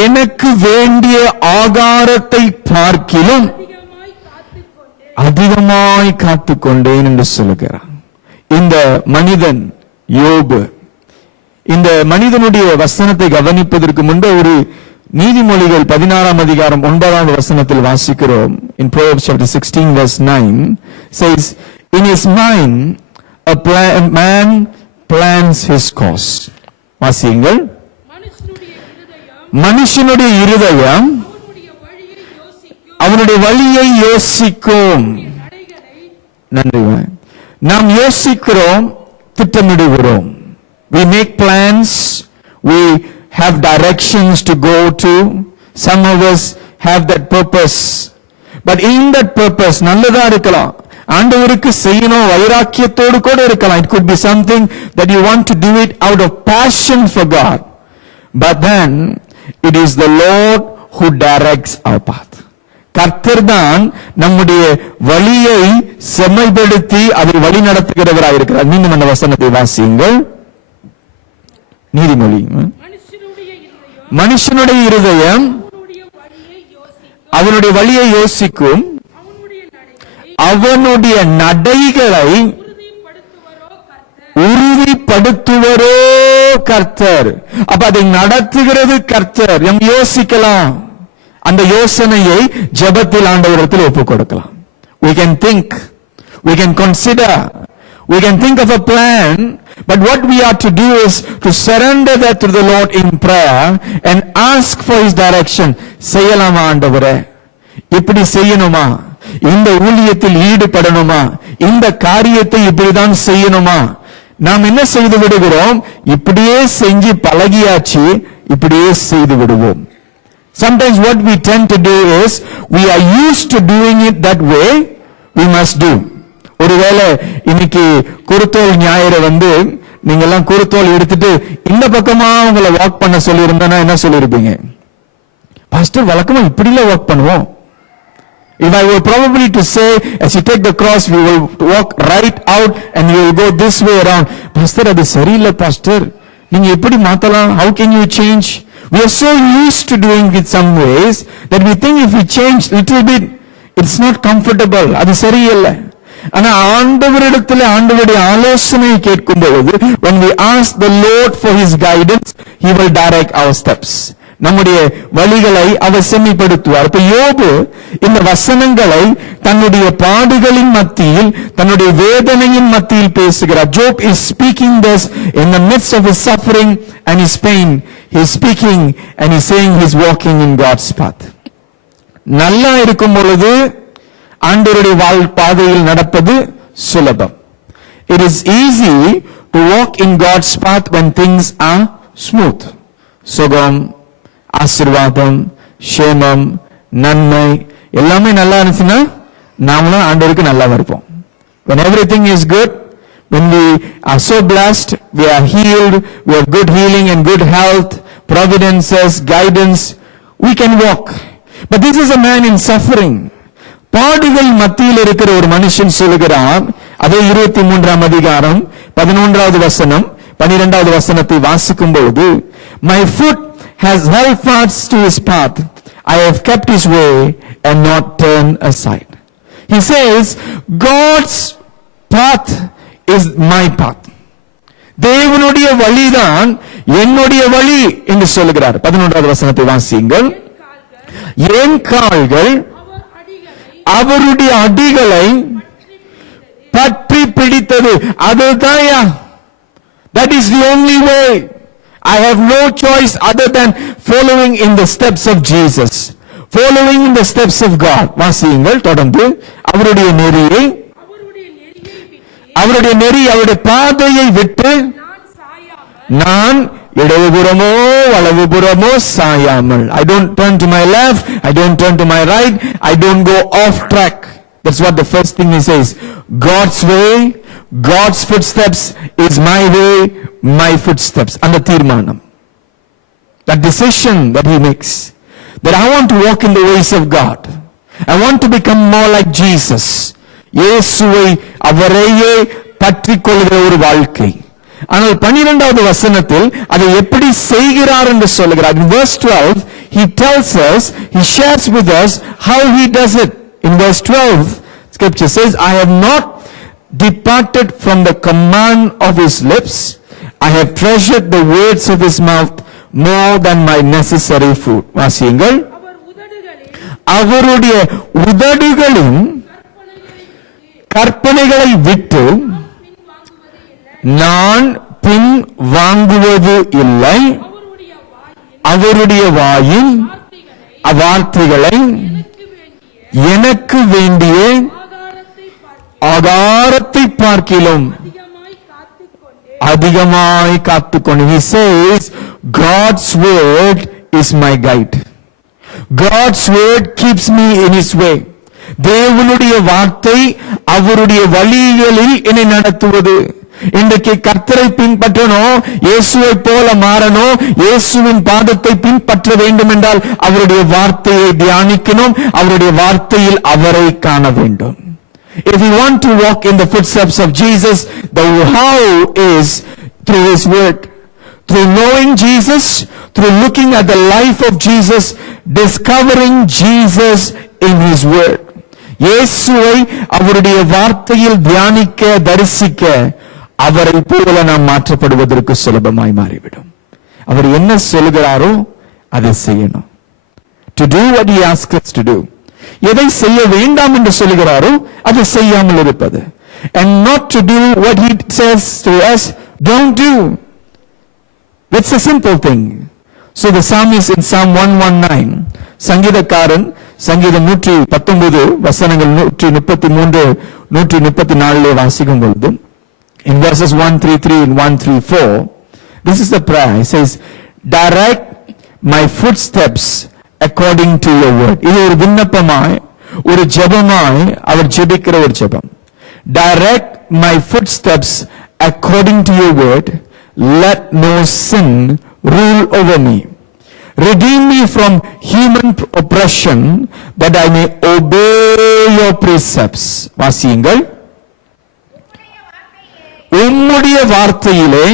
எனக்கு வேண்டிய ஆகாரத்தை பார்க்கிலும் அதிகமாய் காத்துக்கொண்டேன் என்று சொல்லுகிறார். இந்த மனிதன் யோபு, இந்த மனிதனுடைய வசனத்தை கவனிப்பதற்கு முன்பு ஒரு நீதிமொழிகள் 16ஆம் அதிகாரம் 9வது வசனத்தில் வாசிக்கிறோம். In Proverbs chapter 16 verse 9 says, in his mind a man plans his course. வாசியுங்கள். மனுஷனுடைய இருதயம் அவனுடைய வழியை யோசிக்கும். நன்றி. நாம் யோசிக்கிறோம், திட்டமிடுகிறோம். We make plans, we have directions to go to. Some of us have that purpose. But in that purpose நல்லதா இருக்கலாம், ஆண்டவருக்கு செய்யணும் வைராக்கியத்தோடு கூட இருக்கலாம். It could be something that you want to do it out of passion for God. But then it is the Lord who directs our path. கர்த்தர் தான் நம்முடைய வழியை செம்மைப்படுத்தி அதை வழி நடத்துகிறவராக இருக்கிறார். மீண்டும் அந்த வசனத்தை வாசியுங்கள். நீதிமொழி. மனுஷனுடைய இருதயம் அவனுடைய வழியை யோசிக்கும், அவனுடைய நடைகளை உறுதிப்படுத்துவரோ கர்த்தர். அப்ப அதை நடத்துகிறது கர்த்தர். நாம் யோசிக்கலாம், அந்த யோசனையை ஜெபத்தில் ஆண்டவரிடத்தில் ஒப்புக் கொடுக்கலாம். We can think, we can consider, we can think of a plan, but what we are to do is to surrender that to the Lord in prayer and ask for His direction. செய்யலாமா ஆண்டவரே, இப்படி செய்யணுமா, இந்த ஊழியத்தில் ஈடுபடணுமா, இந்த காரியத்தை இப்படிதான் செய்யணுமா? நாம் என்ன செய்து விடுகிறோம்? இப்படியே செஞ்சு பழகியாச்சு, இப்படியே செய்து விடுவோம். Sometimes what we tend to do is we are used to doing it that way, we must do. ஒருவேளை இன்னைக்கு குருத்தோல் ஞாயிறு நீங்க எல்லாம் குருத்தோல் எடுத்துட்டு இந்த பக்கமா உங்களை வாக் பண்ண சொல்லி இருந்தா என்ன சொல்லிருப்பீங்க? பாஸ்டர் வழக்கமா இப்படில வாக் பண்ணுவோம். If I were probably to say, as you take the cross, we will walk right out and we will go this way around. Pastor, அது சரியில்லை pastor. நீங்க எப்படி மாத்தலாம்? How can you change? We are so used to doing it some ways that we think if we change little bit, it's not comfortable. அது சரியில்லை. ஆனா ஆண்டவரிடத்தில் ஆண்டவருடைய ஆலோசனையை கேட்கும் பொழுது, when we ask the Lord for His guidance, He will direct our steps. நம்முடைய வழிகளை அவர் செம்மைப்படுத்துவார். இப்ப யோபு இந்த வசனங்களை தன்னுடைய பாடுகளின் மத்தியில், தன்னுடைய வேதனையின் மத்தியில் பேசுகிறார். Job is speaking this in the midst of his suffering and his pain. He is speaking and he is saying he is walking in God's path. நல்லா இருக்கும் பொழுது ஆண்டவருடைய பாதையில் நடப்பது சுலபம். It is easy to walk in God's path when things are smooth. சுகம், ஆசீர்வாதம், சேமம், நன்மை எல்லாமே நல்லா இருந்துச்சுன்னா நாமளும் ஆண்டவருக்கு நல்லா இருப்போம். When everything is good, when we are so blessed, we are healed, we have good healing and good health, providences, guidance, we can walk. But this is a man in suffering. பாடுகள் மத்தியில் இருக்கிற ஒரு மனுஷன் சொல்லுகிறான். அதே 23ஆம் அதிகாரம் 11வது வசனம் 12வது வசனத்தை வாசிக்கும் பொழுது, my foot has held fast to his path, I have kept his way and not turned aside. He says God's path is my path. தேவனுடைய வழிதான் என்னுடைய வழி என்று சொல்லுகிறார். 11வது வசனத்தை வாசியுங்கள். என் கால்கள் அவருடைய அடிகளை பற்றி பிடித்தது. அதுதான், that is the only way. I have no choice other than following in the steps of Jesus, following in the steps of God. வாசியுங்கள் தொடர்ந்து. அவருடைய நெறியை, அவருடைய நெறி, அவருடைய பாதையை விட்டு நான் இடதுபுறமோ வலதுபுறமோ சாயாமல். I don't turn to my left, I don't turn to my right, I don't go off track. That's what the first thing he says. God's way, God's footsteps is my way, my footsteps. And the தீர்மானம், that decision that he makes, that I want to walk in the ways of God, I want to become more like Jesus. இயேசுவை அவரையே பற்றிக் கொள்கிற ஒரு வாழ்க்கை. ஆனால் 12வது வசனத்தில் அதை எப்படி செய்கிறார் என்று சொல்கிறார். In verse 12 he tells us, he shares with us how he does it. In verse 12 scripture says, I have not departed from the command of his lips, I have treasured the words of his mouth more than my necessary food. வாசியுங்கள். அவருடைய உதடுகளின் கற்பனைகளை விட்டு நான் பின் வாங்குவது இல்லை, அவருடைய வாயின் வார்த்தைகளை எனக்கு வேண்டிய ஆகாரத்தை பார்க்கிலும் அதிகமாய் காத்துக்கொண்டு. He says, God's word is my guide. God's word keeps me in his way. தேவனுடைய வார்த்தை அவருடைய வழிகளில் என்னை நடத்துவது. இன்றைக்கு கர்த்தரை பின்பற்றணும், இயேசுவை போல மாறணும், இயேசுவின் பாதத்தை பின்பற்ற வேண்டும் என்றால் அவருடைய வார்த்தையை தியானிக்கணும், அவருடைய வார்த்தையில் அவரை காண வேண்டும். If we want to walk in the footsteps of Jesus, the how is through his word, through knowing Jesus, through looking at the life of Jesus, discovering Jesus in his word. இயேசுவை அவருடைய வார்த்தையில் தியானிக்க, தரிசிக்க, அவரை போல நாம் மாற்றப்படுவதற்கு சுலபமாய் மாறிவிடும். அவர் என்ன சொல்கிறாரோ அதை செய்யணும். To do what he asks us to do. எதை செய்ய வேண்டாம் என்று சொல்கிறாரோ அதை செய்யாமல் இருப்பது. And not to do what he says to us, don't do. It's a simple thing. So the psalmist in Psalm 119, சங்கீதக்காரன் சங்கீதம் 119 வசனங்கள் 133 134 வாசிக்கும் பொழுது, in verses 133 and 134, this is the prayer. It says, direct my footsteps according to your word. இது ஒரு விண்ணப்பமாய், ஒரு ஜெபமாய் அவர் ஜெபிக்கிற ஒரு ஜெபம். Direct my footsteps according to your word. Let no sin rule over me. Redeem me from human oppression, that I may obey your precepts. வாசியுங்கள். உம்முடைய வார்த்தையிலே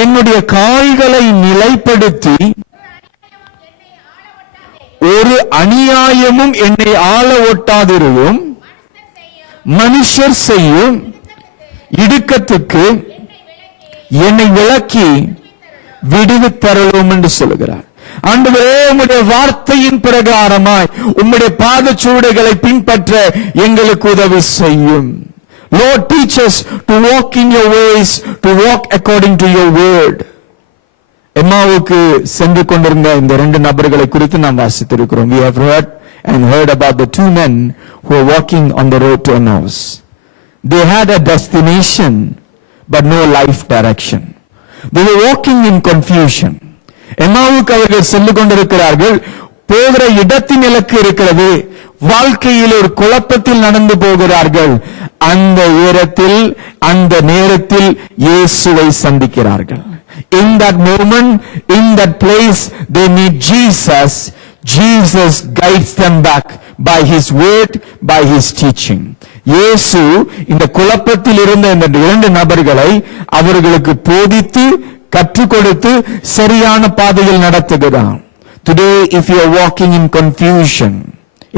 என்னுடைய கால்களை நிலைப்படுத்தி, ஒரு அநியாயமும் என்னை ஆள ஒட்டாதிரும், மனுஷர் செய்யும் இடுக்கத்துக்கு என்னை விலக்கி விடுவித்தருளும் என்று சொல்லுகிறார். ஆண்டவரே, உம்முடைய வார்த்தையின் பிரகாரமாய் உம்முடைய பாதச்சுவடுகளை பின்பற்ற எங்களுக்கு உதவி செய்யும். Lord, teach us to walk in your ways, to walk according to your word. எம்மாவுக்கு சென்று கொண்டிருந்த இந்த இரண்டு நபர்களை குறித்து நாம் வாசித்திருக்கிறோம். We have heard about the two men who were walking on the road to Emmaus. They had a destination but no life direction. They were walking in confusion. எம்மாவுக்கு அவர்கள் சென்று கொண்டிருக்கிறார்கள். போகிற இடத்தின் இலக்கு இருக்கிறது, வாழ்க்கையில் ஒரு குழப்பத்தில் நடந்து போகிறார்கள். அந்த நேரத்தில் இயேசுவை சந்திக்கிறார்கள். In that moment, in that place, they meet Jesus. Jesus guides them back by his word, by his teaching. இயேசு இந்த குழப்பத்தில் இருந்த இந்த இரண்டு நபர்களை அவர்களுக்கு போதித்து, கற்றுக் கொடுத்து சரியான பாதையில் நடத்துகிறார். Today, if you are walking in confusion,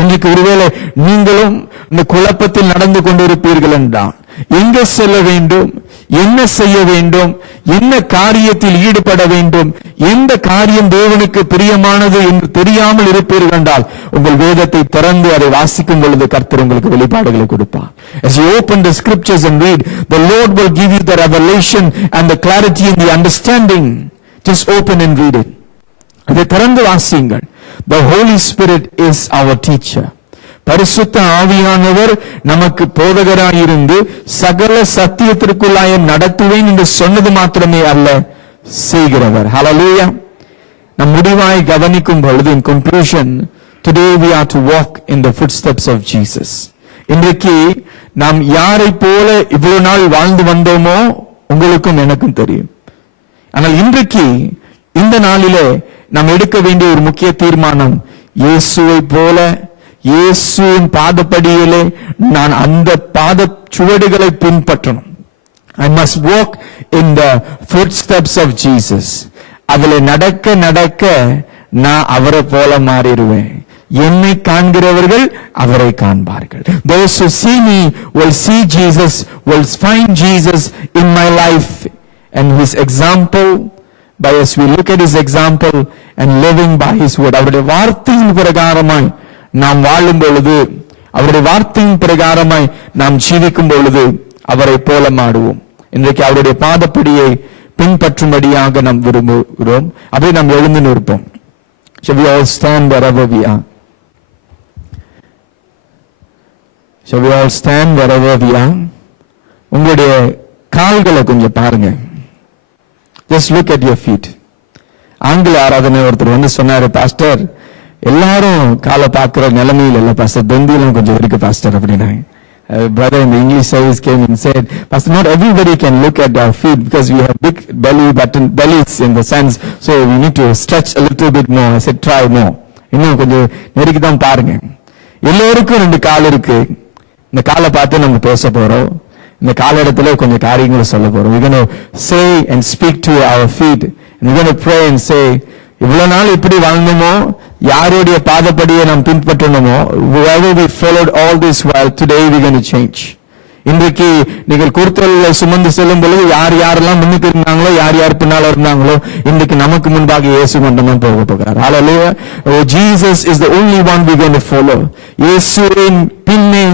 இன்றைக்கு ஒருவேளை நீங்களும் இந்த குழப்பத்தில் நடந்து கொண்டிருப்பீர்கள் என்றால், எங்கே செல்ல வேண்டும், என்ன செய்ய வேண்டும், என்ன காரியத்தில் ஈடுபட வேண்டும், எந்த காரியம் தேவனுக்கு பிரியமானது என்று தெரியாமல் இருப்பீர்கள் என்றால், உங்கள் வேதத்தை திறந்து அதை வாசிக்கும் பொழுது கர்த்தர் உங்களுக்கு வெளிப்பாடுகளை கொடுப்பார். As you open the scriptures and read, the Lord will give you the revelation and the clarity and the understanding. Just open and read it. அதை திறந்து வாசியுங்கள். The Holy Spirit is our teacher. பரிசுத்த ஆவியானவர் நமக்கு போதகராயிருந்து சகல சத்தியத்திற்குள்ளாய் நடத்துவேன் என்று சொன்னது மாத்திரமே அல்ல, செய்கிறவர். Hallelujah. நம் முடிவாய் கவனிக்கும் பொழுது, in conclusion, today we are to walk in the footsteps of Jesus. இன்றைக்கு நாம் யாரை போல இவ்வளவு நாள் வாழ்ந்து வந்தோமோ உங்களுக்கும் எனக்கும் தெரியும். ஆனால் இன்றைக்கு இந்த நாளிலே நாம் எடுக்க வேண்டிய ஒரு முக்கிய தீர்மானம், இயேசுவை போல, இயேசுவின் பாதப்படியிலே நான் அந்த பாத சுவடுகளை பின்பற்றணும். I must walk in the footsteps of Jesus. அதிலே நடக்க நடக்க நான் அவரை போல மாறிடுவேன். என்னை காண்கிறவர்கள் அவரை காண்பார்கள். Those who see me will see Jesus, will find Jesus in my life. And his example, by as we look at his example and living by his word, அவருடைய வார்த்தையின் பிரகாரமாய் நாம் வாழும் பொழுது, அவருடைய வார்த்தையின் பிரகாரமாய் நாம் ஜீவிக்கும் பொழுது அவரை போல மாடுவோம். இன்றைக்கு அவருடைய பாதப்படியை பின்பற்றும்படியாக நாம் விரும்புகிறோம். அப்படியே நாம் எழுந்து நிற்போம். Shall we all stand wherever we are? Shall we all stand wherever we are? உங்களுடைய கால்களை கொஞ்சம் பாருங்க. Just look at your feet. ஆங்கில ஆராதனை ஒருத்தர் வந்து சொன்னாரு, பாஸ்டர் எல்லாரும் காலை பார்க்கிற நிலைமையில் இல்ல பாஸ்டர், தொந்தியிலும் கொஞ்சம் இருக்கு பாஸ்டர் அப்படின்னாங்க. Brother in the English service came and said, Pastor, not everybody can look at our feet because we have big bellies in the sense, so we need to stretch a little bit more. I said, try more. இன்னும் கொஞ்சம் நெருக்கி தான் பாருங்க. எல்லோருக்கும் 2 கால் இருக்கு. இந்த காலை பார்த்து நம்ம பேச போறோம். இந்த கால இடத்துல கொஞ்சம் காரியங்களை சொல்ல போறோம். We're going to say and speak to our feet, and we're going to pray and say, இவ்வளவு நாள் இப்படி வாழ்ந்தோமோ, யாருடைய பாதப்படியை நாம் பின்பற்றணுமோ, whoever we followed all this while, today we're going to change. இன்றைக்கு நீங்கள் குருத்தலை சுமந்து செல்லும் பொழுது யாரெல்லாம் முன்னுக்கு இருந்தாங்களோ, யார் பின்னால இருந்தாங்களோ, இன்றைக்கு நமக்கு முன்பாக இயேசு மட்டும்தான் போக போகிறார். Hallelujah. Oh, Jesus is the only one we're going to follow. இயேசுவின் பின்னே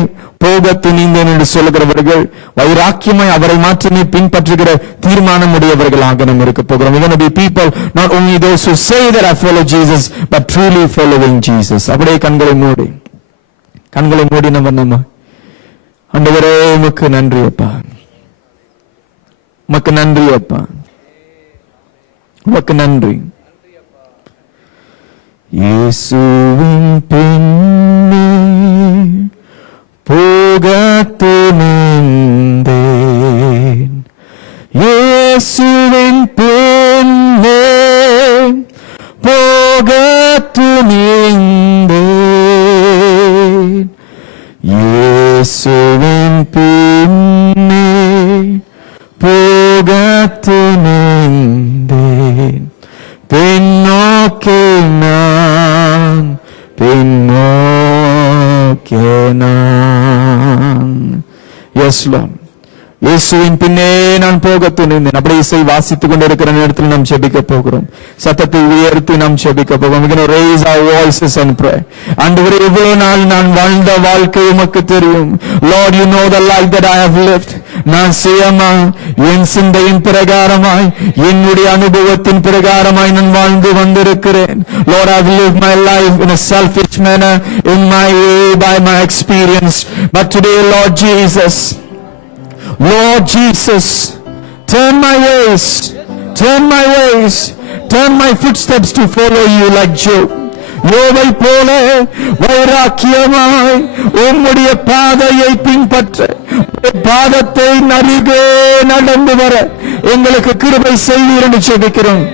போக துணிந்தேன் என்று சொல்லுகிறவர்கள் வைராக்கியமாய் அவரை மாற்றமே பின்பற்றுகிற தீர்மானம் உடையவர்களாக நாம் இருக்க போகிறோம். We're going to be people, not only those who say that I follow Jesus, but truly following Jesus. அப்படியே கண்களை மூடி நம்ம ஆண்டவரே உமக்கு நன்றி அப்பா, உமக்கு நன்றி அப்பா, உமக்கு நன்றி. இயேசுவின் பின்னே போக துணிந்தேன், இயேசுவின் பின்னே போக துணிந்தேன், இயேசுவின் பின்னே போக துணிந்தேன், பின்னோக்கி நான் Yes, Lord. இயேசுவின் பின்னே நான் போக துணிந்தேன். அப்படி இசை வாசித்துக் கொண்டிருக்கிற நேரத்தில் நாம் ஜெபிக்க போகிறோம். சத்தத்தை உயர்த்தி நாம் ஜெபிக்க போகிறோம். We're going to raise our voices and pray. ஆண்டவரே, இவ்வளவு நாள் நான் வாழ்ந்த வாழ்க்கை உமக்கு தெரியும். Lord, you know the life that I have lived. நான் சுயமா என் சிந்தையின் பிரகாரமாய், என்னுடைய அனுபவத்தின் பிரகாரமாய் நான் வாழ்ந்து வந்திருக்கிறேன். Lord, I have lived my life in a selfish manner, in my way, by my experience. But today, Lord Jesus, turn my ways, turn my footsteps to follow you like Job. யோபை போல வைராக்கியமாய் உம்முடைய பாதையை பின்பற்ற, பாதத்தை நருகே நடந்து வர எங்களுக்கு கிருபை செய்வீர் என்று ஜெபிக்கிறோம்.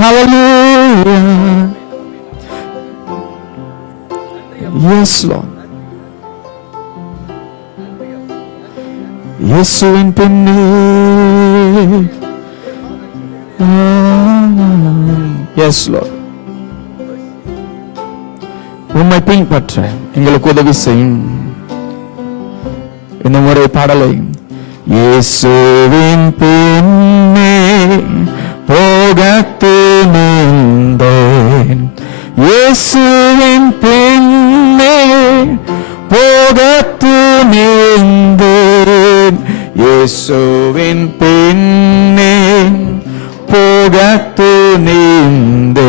Hallelujah. Yes, Lord. இயேசுவின் பின்னே. Yes, Lord. உம்மை பின்பற்ற எங்களுக்கு உதவி செய்யும். இந்த முறை பாடலை இயேசுவின் பின்னே போக துணிந்தேன், இயேசுவின் பின்னே போக துணிந்தேன், இயேசுவின் பின்னே போக துணிந்தேன்,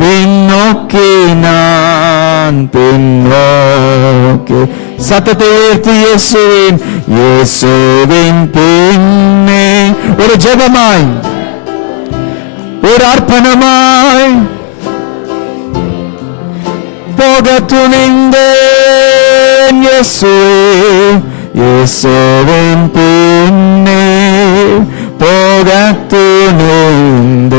பின்னோக்கி நான் பின்னோக்கி. சத்தத்தை உயர்த்தி இயேசுவின் பின்னே. ஒரு ஜெபமாய், ஒரு அர்ப்பணமாய் போக துணிந்தேன், இயேசுவின் பின்னே போக துணிந்தேன்,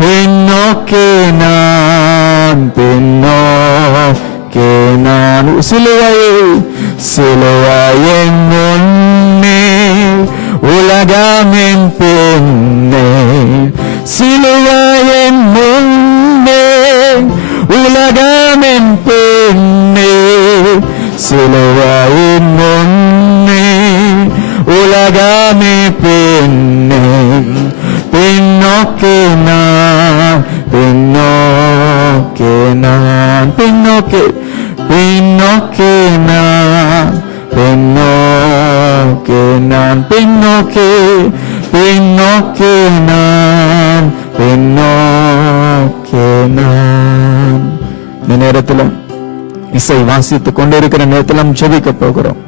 பின்னோக்கி நான் பின்னோக்கி நான். சிலுவையின் முன்னே உலகமின் பின்னே, சிலுவையின் முன்னே உலகமின் பின்னே, சிலுவையின் முன்னே உலகமே பின்னே, பின்னோக்கி நான் பின்னோக்கி நான் பின்னோக்கி நான் பின்னோக்கி நான் பின்னோக்கி வேர்ட்ஸை வாசித்து கொண்டிருக்கிற நேரத்தில் நாம் ஜெபிக்க போகிறோம்.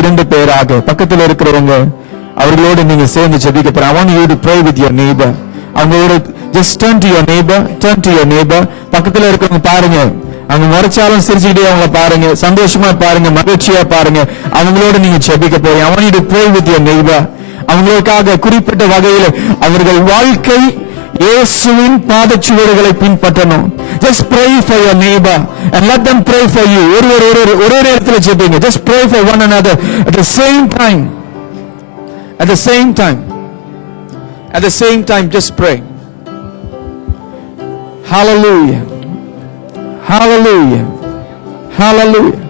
இரண்டு பேராக பக்கத்தில் இருக்கிறவங்க அவர்களோடு நீங்க சேர்ந்து ஜெபிக்க போறோம். I want you to pray with your neighbor. அவங்களோட just turn to your neighbor. பக்கத்துல இருக்கிறவங்க பாருங்க, அவங்க முறைச்சாலும் சிரிச்சுக்கிட்டே அவங்கள பாருங்க, சந்தோஷமா பாருங்க, மகிழ்ச்சியா பாருங்க. அவங்களோட நீங்க ஜெபிக்க போறீங்க. I want you to pray with your neighbor. அவங்களுக்காக குறிப்பிட்ட வகையில் அவர்கள் வாழ்க்கை இயேசுவின் பாதச்சுவடுகளை பின்பற்றணும். Just pray for your neighbor and let them pray for you. ஒரே நேரத்தில் ஜெபிங்க. Just pray for one another at the same time. At the same time, just pray. Hallelujah. Hallelujah. Hallelujah.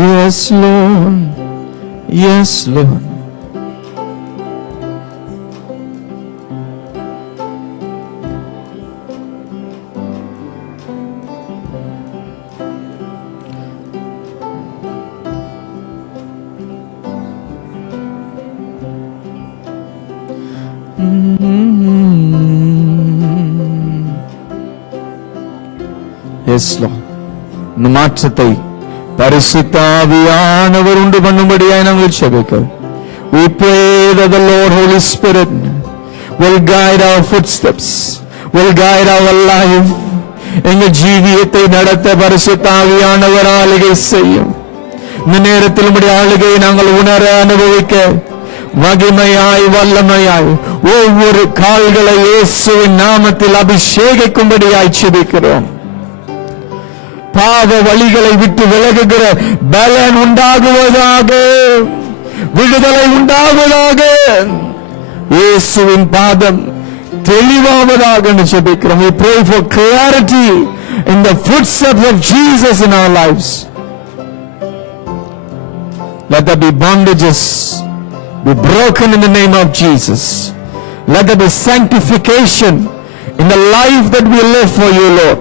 Yes, Lord. Yes, Lord. Yes, Lord. இந்த மாற்றத்தை பரிசுத்த ஆவியானவர் உண்டு பண்ணும்படியாய் நாங்கள் ஜெபிக்கிறோம். We pray that the Lord Holy Spirit will guide our footsteps, will guide our life. எங்கள் ஜீவியத்தை நடத்த பரிசுத்த ஆவியானவர் ஆளுகை செய்யும். இந்த நேரத்தில் உம்முடைய ஆளுகையை நாங்கள் உணர அனுபவிக்க மகிமையாய் வல்லமையாய் ஒவ்வொரு கால்களை இயேசுவின் நாமத்தில் அபிஷேகிக்கும்படியாய் ஜெபிக்கிறோம். பாவ வழிகளை விட்டு விலகுகிற பலன் உண்டாகுவதாக, விடுதலை உண்டாகுவதாக, இயேசுவின் பாதம் தெளிவாவதாக ஜெபிக்கிறோம். We pray for clarity in the footsteps of Jesus in our lives. Let there be bondages be broken in the name of Jesus. Let there be sanctification in the life that we live for you, Lord.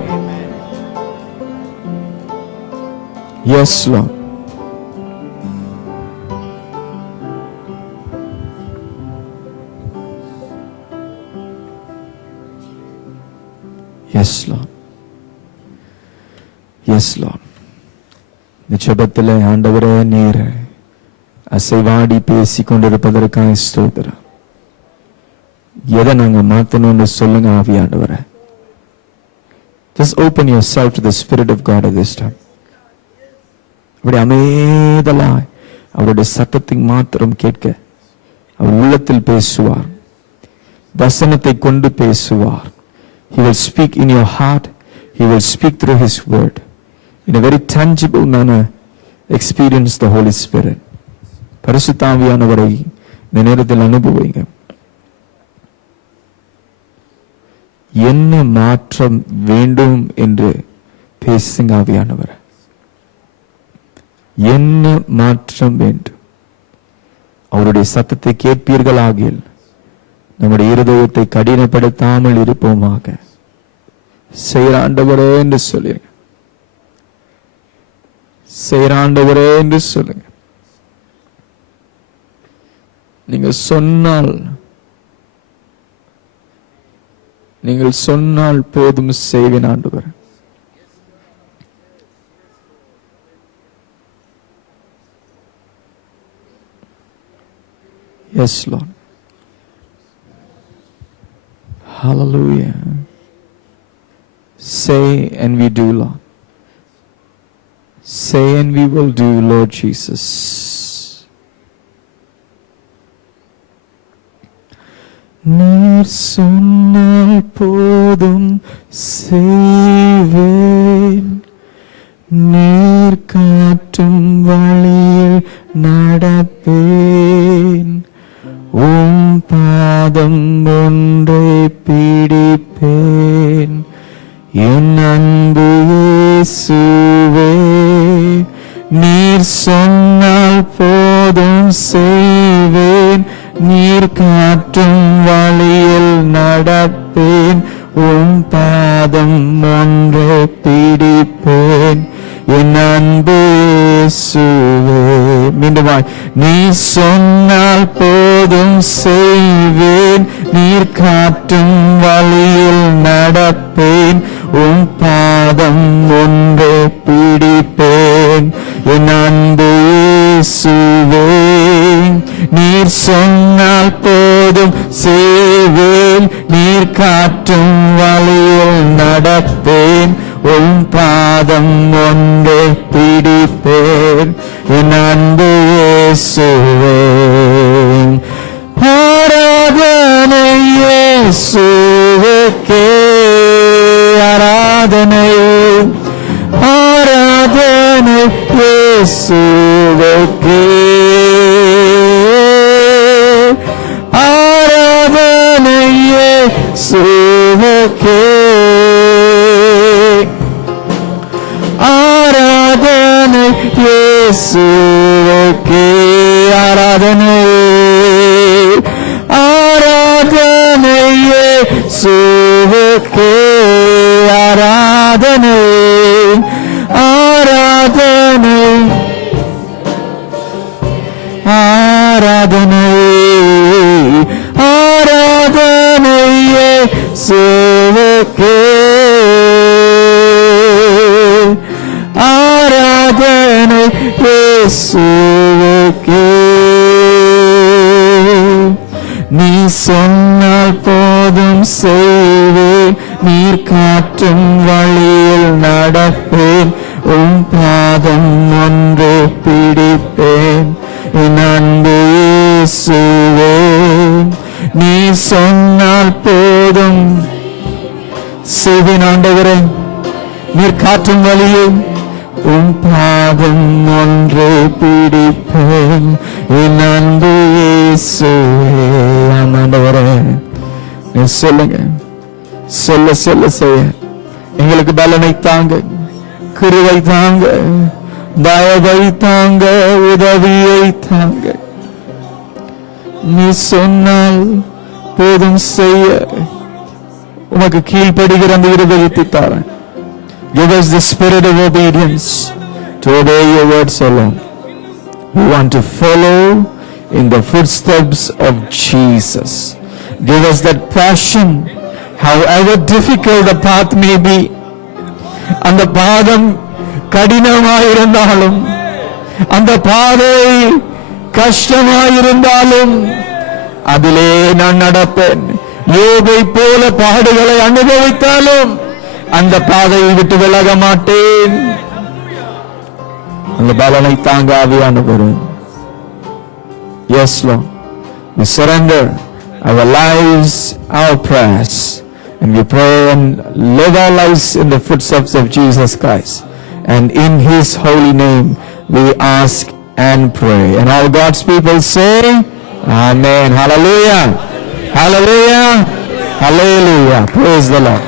Yes, Lord. Yes, Lord. Yes, Lord. இந்த ஜெபத்திலே ஆண்டவரே நீர் அசைவாடி பேசிக் கொண்டிருப்பதற்காக ஸ்தோத்திரம். எதை நாங்க மாத்தணும்னு சொல்லுங்க ஆவியானவரே. Just open yourself to the Spirit of God at this time. அப்படி அமைதலாய் அவருடைய சத்தத்தை மாத்திரம் கேட்க அவர் உள்ளத்தில் பேசுவார், வசனத்தை கொண்டு பேசுவார். He will speak in your heart. He will speak through His word. In a very tangible manner, experience the Holy Spirit. பரிசுத்த ஆவியானவரை இந்த நேரத்தில் அனுபவிங்க. என்ன மாற்றம் வேண்டும் என்று பேசுங்க ஆவியானவர். என்ன மாற்றம் வேண்டும்? அவருடைய சத்தத்தை கேட்பீர்களாகில் நம்முடைய இருதயத்தை கடினப்படுத்தாமல் இருப்போமாக. செய்ராண்டவரே என்று சொல்லுங்க. செய்ராண்டவரே என்று சொல்லுங்க. நீங்கள் சொன்னால் போதும் செய்வேன் ஆண்டவர். Yes, Lord. Hallelujah. Say and we do, Lord. Say and we will do, Lord Jesus. நீர் சொன்னால் போதும் செய்வேன், நீர் காட்டும் வழியில் நடப்பேன், உம் பாதம் ஒன்றை பிடிப்பேன், என் அன்பு இயேசுவே. நீர் சொன்னால் போதும் செய்வேன், நீர் காட்டும் வழியில் நடப்பேன், உம் பாதம் ஒன்றை பிடிப்பேன், என் அன்பு இயேசுவே. மீண்டுமாய், நீ சொன்னால் போதும் செய்வேன், நீர் நடப்பேன், உம் பாதம் ஒன்றே பிடிப்பேன். என் அன்பு இயேசுவே, நீர் சொன்னால் போதும் செய்வேன், நீர் காட்டும் வழியில் நடப்பேன், உம் பாதம் ஒன்றே பிடிப்பேன். என் அன்பு இயேசுவே, ஆராதனை இயேசுவுக்கே, ஆராதனை ஆராதனை இயேசுவுக்கே, ஆராதனை இயேசுவுக்கே, ஆராதனை இயேசுவுக்கே, ஆராதனை ஆராதனை இயேசுவுக்கே, ஆராதனை ஆராதனை ஆராதனை ஆராதனை இயேசுவுக்கே, ஆராதனை இயேசுவுக்கே. நீ சொன்னால் போதும் செய்வேன், நீர் காட்டும் வழியில் நடப்பேன், உம் பாதம் ஒன்று பிடிப்பேன். என் அன்பு இயேசுவே, நீ சொன்னால் போதும் செய்வேன் ஆண்டவரே, நீர் காட்டும் வழியில் உம் பாதம் ஒன்று பிடிப்பேன். என் அன்பு இயேசுவே, ஆண்டவரே நீ சொல்லுங்க, சொல்ல சொல்ல செய்ய எங்களுக்கு பலனை தாங்க, கிருபை தாங்க, தயவை தாங்க, உதவியை தாங்க. நீ சொன்னால் போதும் செய்ய உமக்கு கீழ்ப்படுகிற அந்த இருதயத்தை தாரேன். Give us the spirit of obedience to obey your words alone. We want to follow in the footsteps of Jesus. Give us that passion, however difficult the path may be. அந்த பாதம் கடினமாயிருந்தாலும், அந்த பாதை கஷ்டமாயிருந்தாலும் அதிலே நான் நடப்பேன். யோபை போல பாடுகளை அனுபவித்தாலும் அந்த பாதையை விட்டு விலக மாட்டேன். அந்த பலனை தாங்க ஆவியானவர். Yes, Lord. We surrender our lives, our prayers, and we pray and live our lives in the footsteps of Jesus Christ. And in His holy name we ask and pray. And all God's people say, Amen. Hallelujah. Hallelujah. Hallelujah. Praise the Lord.